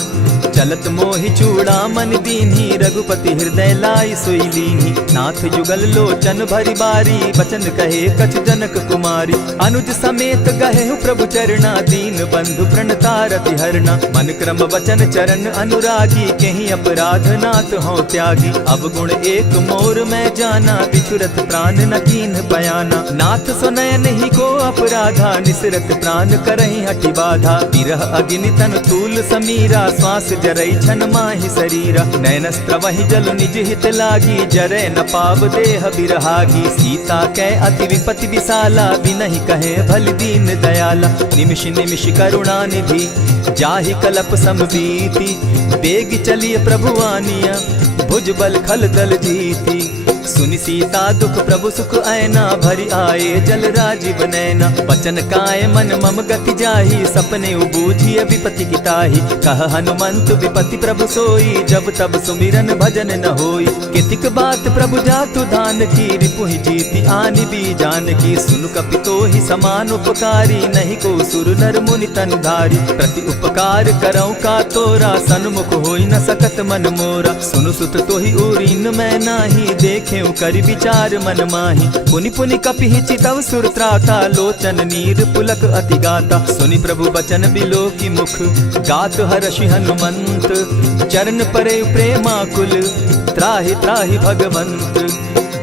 चलत मोहि चूड़ामन दीन्ही रघुपति हृदय लाई सोई लीन्ही। नाथ जुगल लोचन भरी बारी बचन कहे कछ जनक कुमारी। अनुज समेत गहे प्रभु चरणा दीन बंधु प्रणतारति हरना। मन क्रम वचन चरण अनुरागी केहि अपराध नाथ हो त्यागी। अब गुण एक मोर मैं जाना बिचुरत प्राण न कीन्ह बयाना। नाथ सुनयन ही को अपराधा निसरत प्राण करहि हटि बाधा। विरह अग्नि तन तूल समीरा श्वास जरई छन माहि शरीरा। नयनस्त्र वही जल निज हित लागी जरै न पाव देह बिरहागी। सीता कै अति विपति विशाला बिनहि कहे भल दीन दयाला। निमिष निमिष करुणा निधि जाहि कलप समबीति। बेग चलिए प्रभु आनिया भुज बल खल दल जीती। सुनि सीता दुख प्रभु सुख ऐना भरी आए जल राजीव नैना। वचन काय मन मम गति जाहि सपने बूझिय विपति किताहि। कह हनुमंत विपति प्रभु सोई जब तब सुमिरन भजन न होई। कितिक बात प्रभु जातु धान की रिपुहि जीति आनि भी जान की। सुन कपितो ही समान उपकारी नहीं को सुर नर मुनि तन धारी। प्रति उपकार करौ का तोरा सन्मुख होई न सकत मन मोरा। सुनु सुत तो ही उरीन मैं नाही देखे करि विचार मन माही। पुनि पुनि कपिहि चितव सुर त्राता लोचन नीर पुलक अति गाता। सुनि प्रभु बचन बिलो की मुख गात हर्षि हनुमंत। चरण परे प्रेमाकुल त्राहि त्राहि भगवंत।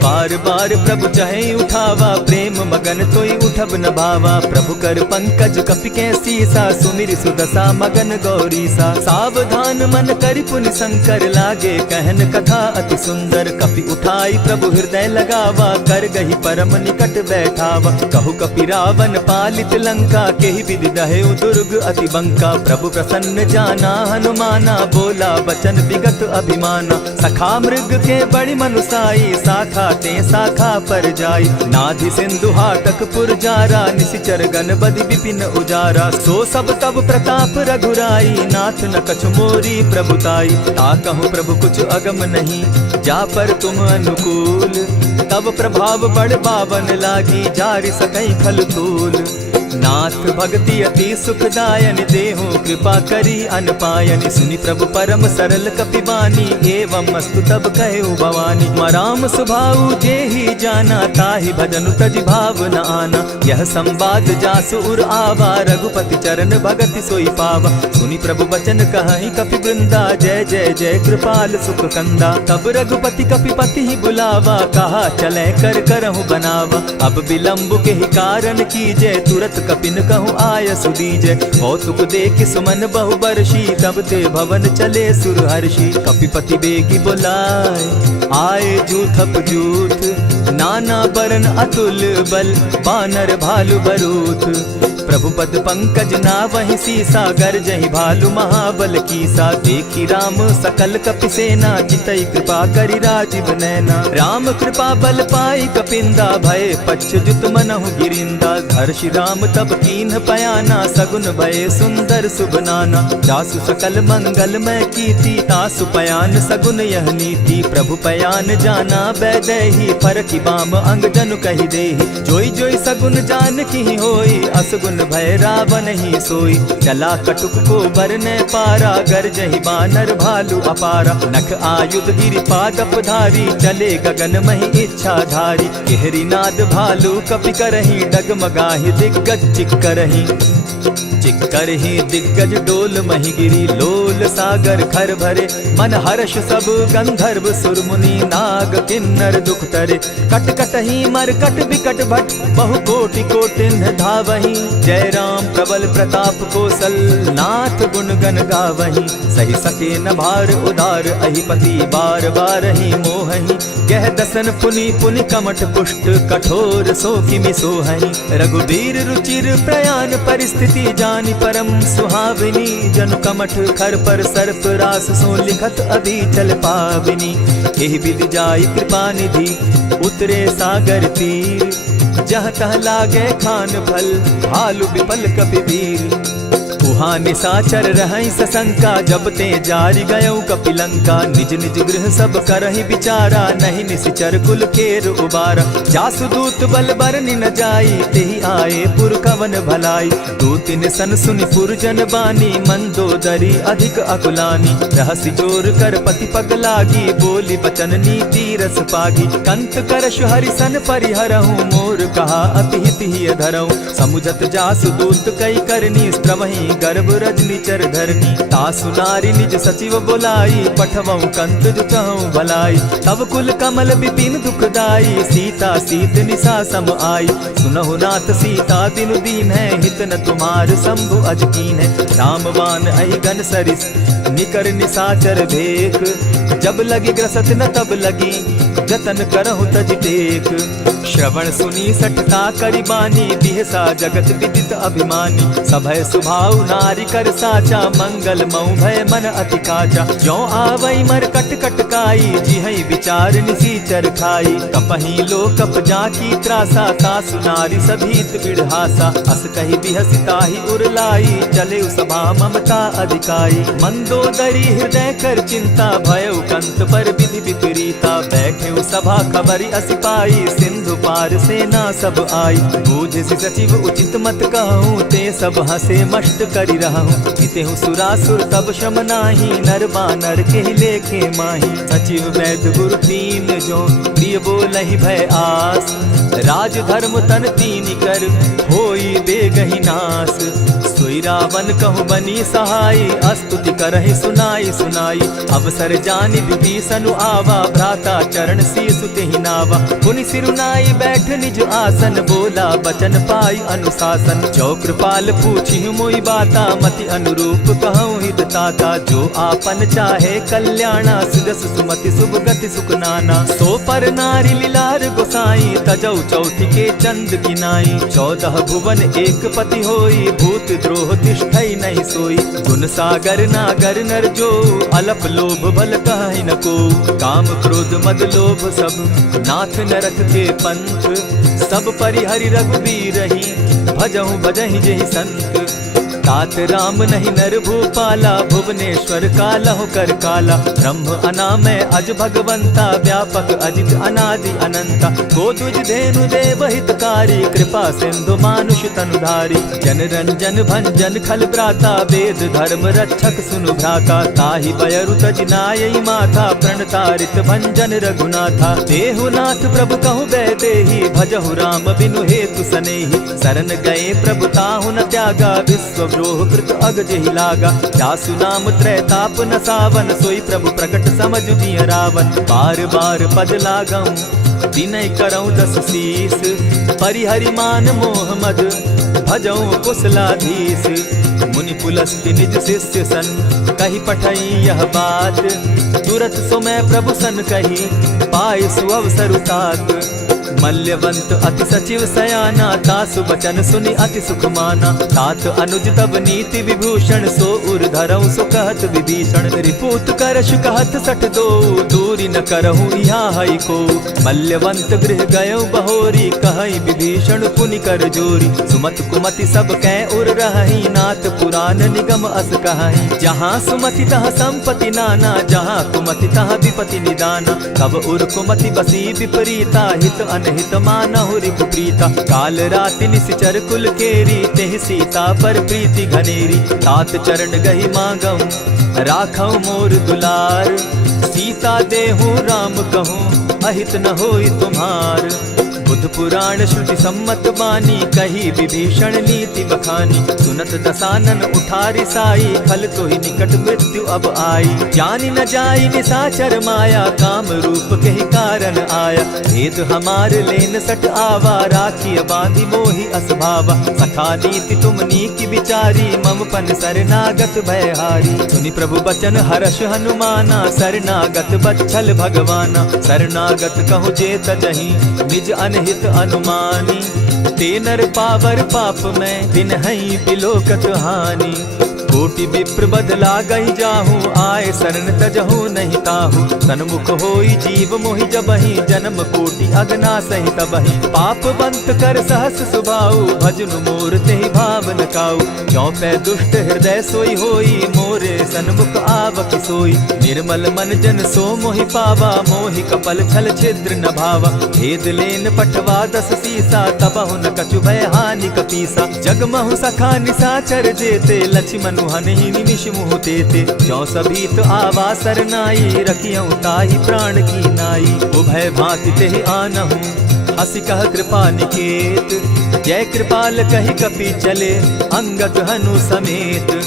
बार बार प्रभु चहे उठावा प्रेम मगन तोई उठब न भावा। प्रभु कर पंकज कपि के सीसा सुमिर सुदशा मगन गौरीसा। सावधान मन करि पुनि शंकर लागे कहन कथा अति सुंदर। कपि उठाई प्रभु हृदय लगावा कर गही परम निकट बैठावा। कहु कपि रावण पालित लंका केहि विधि दहेउ दुर्ग अति बंका। प्रभु प्रसन्न जाना हनुमाना बोला वचन विगत अभिमाना। सखा मृग के बड़ी मनुसाई शाखा ते शाखा पर जाई। नाधि सिंधु हाटक पुर जारा निशिचर गण बदि विपिन उजारा। सो सब तब प्रताप रघुराई नाथ न कछु मोरी प्रभुताई। ताकहु प्रभु कुछ अगम नहीं जा पर तुम अनुकूल। तब प्रभाव बड़ पावन लागी जारि सकई खल तूल। नाथ भक्ति अति सुखदायन देहु कृपा करी अनपायन। सुनि प्रभु परम सरल कपिबानी एवं मस्तु तब कहे भवानी। मराम सुभाऊ जेहि जाना ताहि भजनु तज भाव न आना। यह संवाद जासु उर आवा रघुपति चरण भगति सोई पावा। सुनि प्रभु बचन कहहि कपि वृंदा जय जय जय कृपाल सुख कंदा। तब रघुपति कपिपति ही बुलावा कहा चले कर करहु बनावा। अब विलंब के ही कारण कीजय तुरत कपिन कहूँ आय सुदीजय। कौतुक देख सुमन बहु बरसी तब ते भवन चले सुर हर्षि। कपिपति बेगी बुलाए आए जूथप जूथ। नाना बरन अतुल बल बानर भालु बरूथ। प्रभु पद पंकज ना वही सीसा गर्जहि भालु महाबल कीसा। देखी राम सकल कपि सेना चितई कृपा करि राजीव नैना। राम कृपा बल पाई कपिंदा भय पच्छ जुत मनहु गिरिंदा। हर्षि राम तब कीन्ह पयाना सगुन भय सुंदर शुभ नाना। जासु सकल मंगल मैं कीति तासु पयान सगुन यह नीति। प्रभु पयान जाना बैदेही फरकि बाम अंग जनु कहि देहि। जोई जोई सगुन जान की होई असगुन भय रावण ही सोई। चला कटुक को बरने पारा गर्जहि बानर भालु अपारा। नख आयुध गिरि पादप धारी चले गगन महि इच्छा धारी। केहरी नाद भालु कपि करहि डगमगाहि दिग्गज चिक्करहि। चिक्करहि दिग्गज डोल महि गिरी लोल सागर खर भरे। मन हर्ष सब गंधर्व सुर मुनि नाग किन्नर दुख तरे। कट कटहि मरकट बिकट भट बहु कोटि कोटिन धावहि। जय राम प्रबल प्रताप कौशल नाथ गुण गण गावहि। सही सके न भार उदार अहिपति बार बार ही मोहहि। गह दसन पुनि पुनि कमठ पुष्ट कठोर सो किमि सोहहि। रघुबीर रुचिर प्रयाण परिस्थिति जानि परम सुहाविनी। जनु कमठ खर पर सर्प रास सो लिखत अभी चल पाविनी। एहि विधि जाई कृपा निधि उतरे सागर तीर। जह तह लागे खान फल भालु विपल कपि वीर। उह वहाँ निशाचर रहई सशंका, जब ते जारी गयऊ कपिलंका। निज निज गृह सब करहि विचारा, नहीं निशिचर कुल केर उबारा। जासुदूत बल बरनि न जाई, तेहि आए पुर कवन भलाई। दूतिन सन सुनि पुरजन बानी, मंदोदरी अधिक अकुलानी। रहसि जोर कर पति पग लागी, बोली बचन नीति रस पागी। कंत करश हरिसन परिहरहूँ, मोर कहा अति हित ही धरऊँ। समुझत जासुदूत कई करनी, स्त्रवहि गर्भ रजनी चर धरनी। तासु नारी निज सचिव बोलाई, पठवऊँ कंत जुचहूँ भलाई। तब कुल कमल विपिन दुखदाई, सीता सीत निशा सम आई। सुनहु नाथ सीता दिनु दीन है, हित न तुम्हार शंभु अजकीन है। रामवान अहिगन सरिस निकर निशाचर भेक, जब लगी ग्रसत न तब लगी, जतन करहु तज टेक। श्रवण सुनी सठता करिबानी, बिहसा जगत विदित अभिमानी। सभय सुभाव नारी कर साचा, मंगल मऊ भय मन अति काचा। जो आवई मर कट कट काई, जिहई विचार निसीचर खाई। कपही लो कप जाकी त्रासा, तासु नारी सभीत बिढ़ासा। अस कही बिहसिता ही उरलाई, चले सभा ममता अधिकाई। मंदोदरी हृदय कर चिंता, भयउ कंत पर विधि विपरीता। बैठे सभा खबरी असी पाई, सिंधु पार सेना सब आई। बूझ सचिव उचित मत कहूँ, ते सब हसे मष्ट करि रहूँ। जितेहु सुरासुर तब श्रम नाही, नर बानर के लेखे माही। सचिव वैद्य गुरु तीन जो, प्रिय बोलहि भय आस। राज धर्म तन तीन कर, होई बेगहि नास। सोई रावण कहु बनी सहाई, अस्तुति करहि सुनाई सुनाई। अवसर जानि विभीषण आवा, भ्राता चरण शीसु तेहि नावा। पुनि सिरुनाई बैठ निज आसन, बोला बचन पाई अनुशासन। जो कृपाल पूछि मोई बाता, मति अनुरूप कहूँ हित ताता। जो आपन चाहे कल्याणा, सिदस सुमति शुभ गति सुख नाना। सो पर नारी लीलार गोसाई, तजौ चौथि के चंद किनाई। 14 भुवन एक पति होई, भूत द्रोह तिष्ठई नहीं सोई। गुण सागर नागर नर जो, अलप लोभ भल कहि न को। काम क्रोध मद लोभ सब, नाथ नरक के पंथ। सब परिहरि रघुबीरहि, भजहु भजहि जेहि संत। तात राम नहीं नर भूपाला, भुवनेश्वर कालहु कर काला। ब्रह्म अनामय अज भगवंता, व्यापक अजित अनादि अनंता। गोद्विज धेनु देव हितकारी, कृपा सिंधु मानुष तनुधारी। जन रंजन भंजन खल भ्राता, वेद धर्म रक्षक सुनु भ्राता। ताहि बयरु तज नायई माथा, प्रणतारित भंजन रघुनाथा। देहुनाथ प्रभु कहु बैदेहि, भजहु राम बिनु हेतु सनेहि। शरण गए प्रभु ताहु न त्यागा, विश्व द्रोह कृत अग जेहि लागा। जासु नाम त्रैताप न सावन, सोई प्रभु प्रकट समझ जिय रावण। बार बार पद लागऊं, विनय करऊं दस शीस। परिहरि मान मोह मद, भजऊं कुशलाधीश। मुनि पुलस्त्य निज शिष्य सन, कही पठई यह बात। तुरत सो मैं प्रभु सन कही, पाए सुअवसर तात। मल्यवंत अति सचिव सयाना, तासु बचन सुनि अति सुख माना। तात अनुज तब नीति विभूषण, सो उर धरऊं सो कहत विभीषण। रिपुत करश कहत सठ दो, दूरी न करहूँ यहाँ हई को। मल्यवंत गृह गयो बहोरी, कहई विभीषण पुनि कर जोरी। सुमत कुमति सब कै उर रहई, नाथ पुराण निगम अस कहई। जहाँ सुमति तहाँ संपत्ति नाना, जहाँ कुमति तहाँ विपति निदाना। तब उर कुमति बसी विपरीता, हित अनहित मानहु रिपु प्रीता। काल राति निशिचर कुल केरी, तेहि सीता पर प्रीति घनेरी। तात चरण गहि मांगऊं, राखऊं मोर दुलार। सीता देहूं राम कहूं, अहित न होई तुम्हार। बुध पुराण श्रुति सम्मत बानी, कही विभीषण नीति बखानी। सुनत दसानन उठारी साई, खल तो ही निकट मृत्यु अब आई। जानी न जाई निशाचर माया, काम रूप के ही कारण आया। भेद हमार लेन सट आवा, राखी बांधी मोहि असभावा। सखा नीति तुम नीति विचारी, मम पन शरणागत भयहारी। सुनि प्रभु बचन हर्ष हनुमाना, शरणागत बच्छल भगवाना। शरणागत कहु जे तजहि, निज अनहित अनुमानी। ते नर पावर पाप में, दिन हई बिलोकत हानि। कोटि विप्र बदला गई जाहूँ, आए शरण तजहू नहीं ताहू। सन्मुख होई जीव मोहि जबहि, जन्म कोटि अगना सही तबहि। पाप बंत कर सहस सुभाऊ, भजनु मोर तेहि भावन काऊ। क्यों पै दुष्ट हृदय सोई होई, मोरे सन्मुख आवक सोई। निर्मल मन जन सो मोहि पावा, मोहि कपल छल छिद्र न भावा। भेद लेन पठवा 10 सीसा, तबहु न कछु भय हानि कपीसा। जगमहु सखा निसाचर जेते, लक्ष्मनु हनहि निमिष मुह तेते। जो सभी तो आवा सरनाई, रखियऊ ताहि प्राण की नाई। उभय भांति तेहि आनहु, हसी कह कृपा निकेत। जय कृपाल कहि कपि चले, अंगद हनु समेत।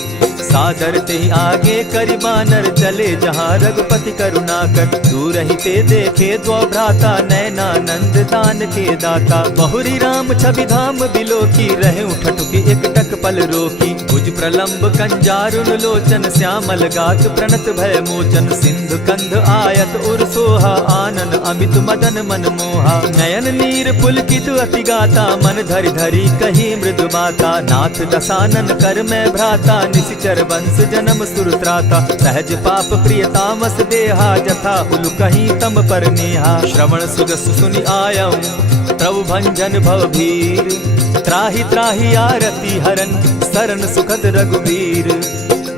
सादर ते आगे करि बानर, चले जहाँ रघुपति करुणाकर। दूर ही ते देखे द्वौ भ्राता, नयनानंद दान के दाता। बहुरी राम छवि धाम बिलोकी, रहे उठटुकी एक टक पल रोकी। भुज प्रलंब कंजारुन लोचन, श्यामल गात प्रणत भय मोचन। सिंधु कंध आयत उर सोहा, आनन अमित मदन मन मोहा। नयन नीर पुलकित अति गाता, मन धरि धरि कही मृदु बाता। नाथ दसानन कर मैं भ्राता, निशिचर वंश जन्म सुरत्राता। सहज पाप प्रियतामस देहा, जथा उलु कहीं तम पर नेहा। श्रवण सुजस सुनि आयऊं, प्रभु भंजन भव भीर। त्राहि त्राहि आरती हरन, सरन सुखद रघुवीर।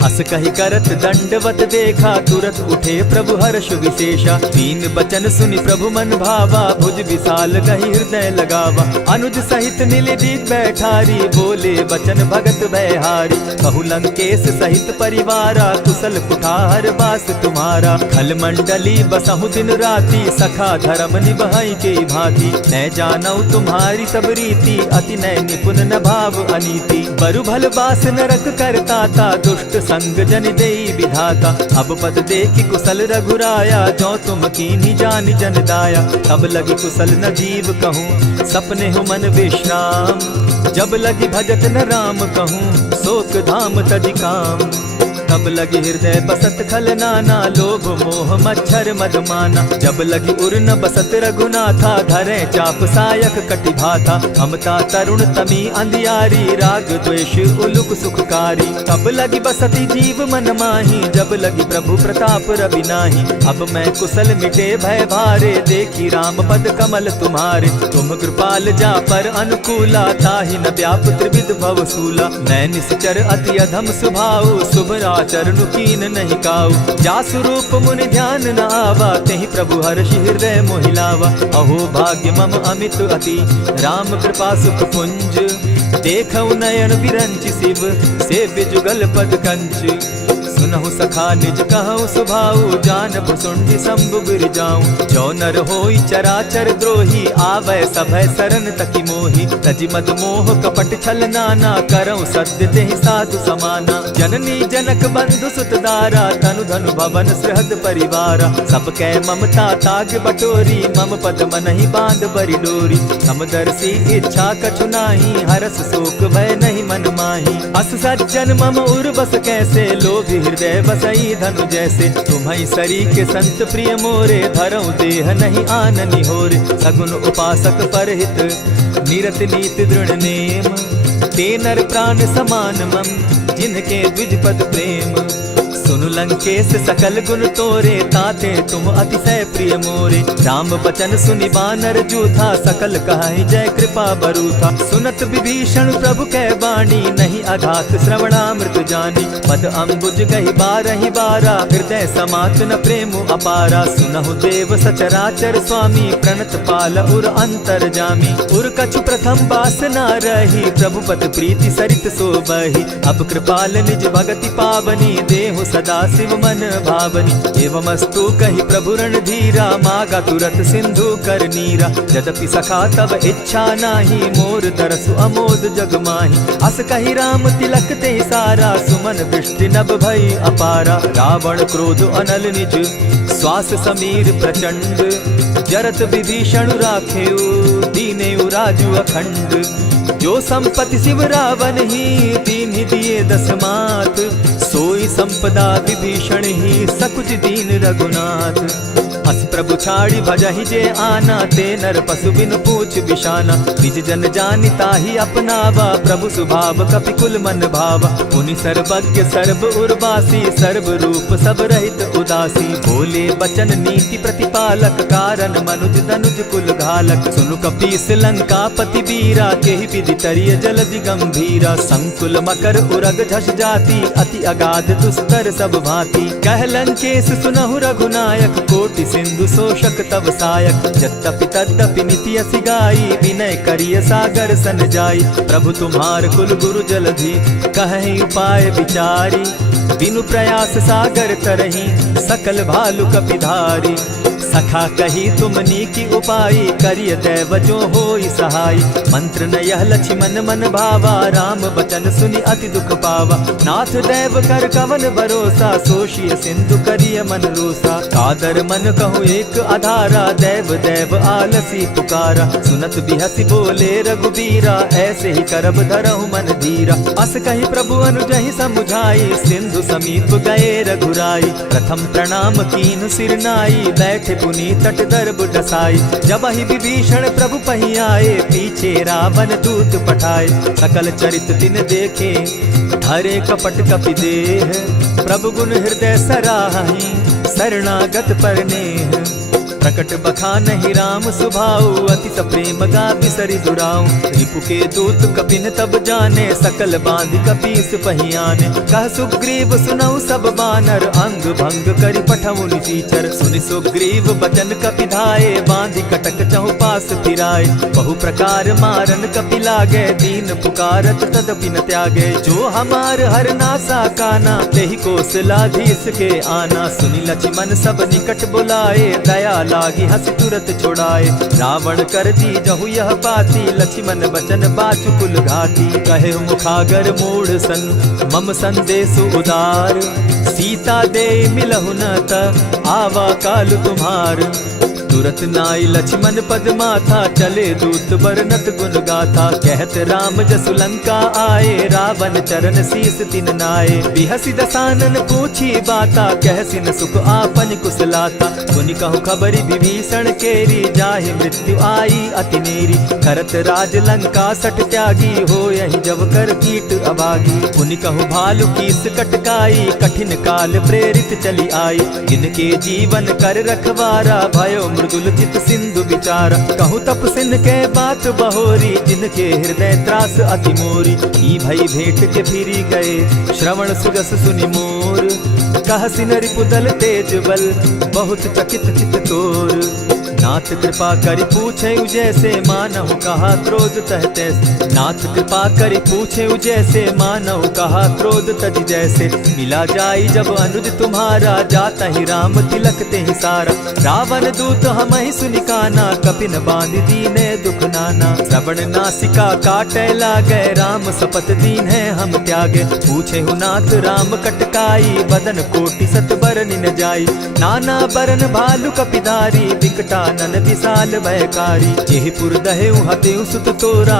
अस कहि करत दंडवत देखा, तुरत उठे प्रभु हर्ष विशेषा। तीन बचन सुनि प्रभु मन भावा, भुज विशाल कहि हृदय लगावा। अनुज सहित नीलदीप बैठारी, बोले बचन भगत भयहारी। कहु लंकेश सहित परिवारा, कुशल कुठार बास तुम्हारा। खल मंडली बसहु दिन राति, सखा धर्म निभाई के भांति। न जानऊ तुम्हारी सब रीति, अति नय निपुण न भाव अनीति। बरु भल बास नरक करताता, दुष्ट संग जन देई विधाता। अब पद देखि कुशल रघुराया, जो तुम कीन्ही जानि जन दाया। तब लगी कुशल न जीव कहूँ, सपने हो मन विश्राम। जब लगी भजत न राम कहूँ, शोक धाम तजि काम। तब लगी हृदय बसत खल नाना, लोभ मोह मच्छर मदमाना। जब लगी उर न बसत रघुनाथा, धरे चाप सायक कटि भाता। ममता तरुण तमी अंधियारी, राग द्वेष उलुक सुखकारी। तब लगी बसती जीव मन माही, जब लगी प्रभु प्रताप रवि नाही। अब मैं कुशल मिटे भय भारे, देखी राम पद कमल तुम्हारे। तुम कृपाल जा पर अनुकूला, ताहि न व्याप त्रिविध भव सूला। मैं निश्चर अति अधम स्वभाव, शुभ चरणु कीन नहीं काऊ। जासु रूप मुनि ध्यान न आवा, तेहि प्रभु हर्षि हृदय मोहिलावा। अहो भाग्य मम अमित अति, राम कृपा सुख पुंज। देखऊ नयन विरंचि शिव, सेव्य जुगल पद कंच। सुनहु सखा निज कहु सुभाऊ, जानब सुंडि शंभु गिर जाऊं। जो नर होई चराचर द्रोही, आवै सभय सरन तकी मोही। तजि मद मोह कपट छल नाना, करऊं सत्य तेहि साधु समाना। जननी जनक बंधु सुत दारा, तनु धनु भवन सृहद परिवारा। सब कै ममता ताग बटोरी, मम पद मनहि बांध बरि डोरी। समदर्शी इच्छा कछु नाही, हरस शोक भय नहीं मन माही। अस सज्जन मम उर बस कैसे, लोभी हृदय बसई धनु जैसे। तुम्हारी सरी के संत प्रिय मोरे, धरऊं देह नहीं आननि होरे। सगुन उपासक परहित, निरत नीति दृढ़ नेम। ते नर प्राण समान मम, जिनके द्विज पद प्रेम। सुनु लंकेश सकल गुण तोरे, ताते तुम अतिशय प्रिय मोरे। राम बचन सुनि बानर जूथा, सकल कहाहि जय कृपा बरूथा। सुनत विभीषण प्रभु कै बाणी, नहीं अघात श्रवणामृत जानी। पद अम्बुज गहि बारहि बारा, हृदय समात न प्रेम अपारा। सुनहु देव सचराचर स्वामी, प्रणत पाल उर अंतर जामी। उर कछु प्रथम बास न रही, प्रभु पद प्रीति सरित सोबहि। अब कृपाल निज भगति पावनी, देहु सदा शिव मन भावनी। एवमस्तु कहि प्रभु रणधीरा, मागा तुरत सिंधु कर नीरा। यद्यपि सखा तब इच्छा नाही, मोर तरसु अमोद जग माही। अस कहि राम तिलक ते सारा, सुमन दृष्टि नभ भई अपारा। रावण क्रोध अनल निज, श्वास समीर प्रचंड। जरत विभीषण राखेउ, दीनेउ राजु अखंड। जो संपत्ति शिव रावण ही, दीन्हि दिए 10 मात। सोई संपदा विभीषण ही, सकुच दीन रघुनाथ। हस प्रभु छाड़ी भजहि जे आना, ते नर पशु बिनु पूछ बिशाना। निज जन जानि ताहि अपनावा, प्रभु स्वभाव कपि कुल मन भावा। मुनि सर्वज्ञ सर्व उर्वासी, सर्व रूप सब रहित उदासी। बोले बचन नीति प्रतिपालक, कारण मनुज धनुज कुल घालक। सुनु कपीस लंकापति वीरा, केहि विधि तरिय जलधि गंभीरा। संकुल मकर उरग झष जाति, अति अगाध दुस्तर सब भांति। कह लंकेश सुनहु रघुनायक, कोटि सिंधु शोषक तब सायक। यद्यपि तद्यपि नीति असि गाई, विनय करिय सागर सन जाई। प्रभु तुम्हार कुल गुरु जलधि, कहि उपाय विचारी। बिनु प्रयास सागर तरही, सकल भालु कपिधारी। सखा कही तुमनी की उपाई, करिय दैव जो होई सहाय। मंत्र न यह लक्ष्मण मन भावा, राम बचन सुनि अति दुख पावा। नाथ दैव कर कवन भरोसा, सोषिय सिंधु करिय मन रोसा। कादर मन कहूँ एक आधारा, दैव दैव आलसी पुकारा। सुनत बिहसी बोले रघुबीरा, ऐसे ही करब धरहु मन धीरा। अस कही प्रभु अनुजहि समुझाई, सिंधु समीप गए रघुराई। प्रथम प्रणाम कीन सिर नाई, बैठे पुनि तट दर्ब डसाई। जब ही विभीषण प्रभु पही आए, पीछे रावण दूत पठाए। सकल चरित तिन देखे, धरे कपट कपि देह। प्रभु गुण हृदय सराहि, शरणागत पर नेह। प्रकट बखानहि राम सुभाऊ, अति प्रेम गा बिसरि दुराऊ। रिपु के दूत कपिन तब जाने, सकल बांधि कपीस पहियाने। कह सुग्रीव सुनऊ सब बानर, अंग भंग करि पठऊ निचीचर। सुनि सुग्रीव बचन कपि धाये, बांधि कटक चहु पास फिराए। बहु प्रकार मारन कपि लागे, दीन पुकारत तदपि न त्यागे। जो हमार हर नासा काना, तेहि कौशलाधीश के आना। सुनि लक्ष्मण सब निकट बुलाए, दया लागी हंस तुरत छुड़ाए। रावण कर दी जहु यह पाती, लक्ष्मण बचन बाचु कुल घाती। कहे मुखागर मूढ़ सन, मम संदेश उदार। सीता दे मिलहु न त, आवा काल तुम्हार। तुरत नाई लक्ष्मण पद माथा, चले दूत बरनत गुण गाथा। कहत राम जसु लंका आए, रावण चरण शीस तिन नाए। बिहसी दसानन पूछी बाता, कहसिन सुख आपन कुशलाता। सुनि कहु खबरी विभीषण केरी, जाहि मृत्यु आई अति नेरी। करत राज लंका सठ त्यागी, हो यही जब कर कीट अभागी। पुनि कहु भालु कीस कटकाई, कठिन काल प्रेरित चली आई। जिनके जीवन कर रखवारा, भयो मृदुल चित सिंधु विचारा। कहु तपसिन के बात बहोरी, जिनके हृदय त्रास अति मोरी। ई भई भेंट के फिरी गए, श्रवण सुजस सुनि मोर। कहसिन रिपुदल तेज बल, बहुत चकित चित तोर। नाथ कृपा करि पूछे जैसे, मानहु कहा क्रोध तह तैसे। नाथ कृपा करि पूछे जैसे, मानहु कहा क्रोध तज जैसे। मिला जाई जब अनुज तुम्हारा, जाता ही राम तिलक ते ही सारा। रावण दूत हमहि सुनि काना, कपिन बांधि दीने दुख नाना। श्रवण नासिका काटे लागे, राम सपत दीन है हम त्यागे। पूछे हु नाथ राम कटकाई, बदन कोटि सत बरन न जाई। नाना बरन भालु कपिधारी, विकटा नन विशाल भयकारी। जेहि पुर दहेउ हतेउ सुत तोरा,